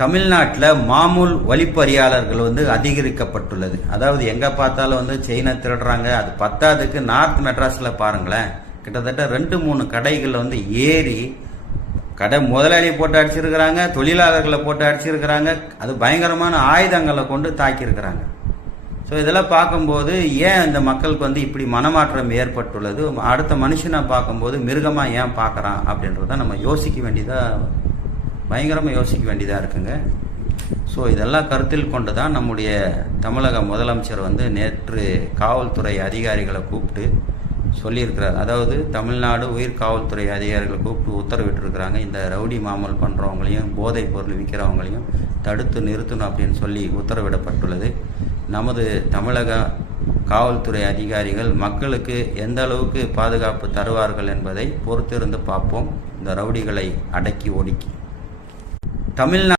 தமிழ்நாட்டில் மாமூல் வழிப்பறியாளர்கள் அதிகரிக்கப்பட்டுள்ளது. அதாவது எங்கே பார்த்தாலும் செயினை திருடுறாங்க. அது பத்தாவதுக்கு நார்த் மெட்ராஸில் பாருங்களேன், கிட்டத்தட்ட 2-3 கடைகள் ஏறி கடை முதலாளியை போட்டு அடிச்சிருக்கிறாங்க, தொழிலாளர்களை போட்டு அடிச்சிருக்கிறாங்க. அது பயங்கரமான ஆயுதங்களை கொண்டு தாக்கியிருக்கிறாங்க. ஸோ இதெல்லாம் பார்க்கும்போது ஏன் இந்த மக்களுக்கு இப்படி மனமாற்றம் ஏற்பட்டுள்ளது, அடுத்த மனுஷனை பார்க்கும்போது மிருகமாக ஏன் பார்க்குறான் அப்படின்றத நம்ம யோசிக்க வேண்டியதாக, பயங்கரமாக யோசிக்க வேண்டியதாக இருக்குங்க. ஸோ இதெல்லாம் கருத்தில் கொண்டு தான் நம்முடைய தமிழக முதலமைச்சர் நேற்று காவல்துறை அதிகாரிகளை கூப்பிட்டு சொல்லியிருக்கிறார். அதாவது தமிழ்நாடு உயிர் காவல்துறை அதிகாரிகளை கூப்பிட்டு உத்தரவிட்டிருக்கிறாங்க. இந்த ரவுடி மாமூல் பண்ணுறவங்களையும் போதைப் பொருள் விற்கிறவங்களையும் தடுத்து நிறுத்தணும் அப்படின்னு சொல்லி உத்தரவிடப்பட்டுள்ளது. நமது தமிழக காவல்துறை அதிகாரிகள் மக்களுக்கு எந்த அளவுக்கு பாதுகாப்பு தருவார்கள் என்பதை பொறுத்திருந்து பார்ப்போம். இந்த ரவுடிகளை அடக்கி ஒடுக்கி தமிழ்நாடு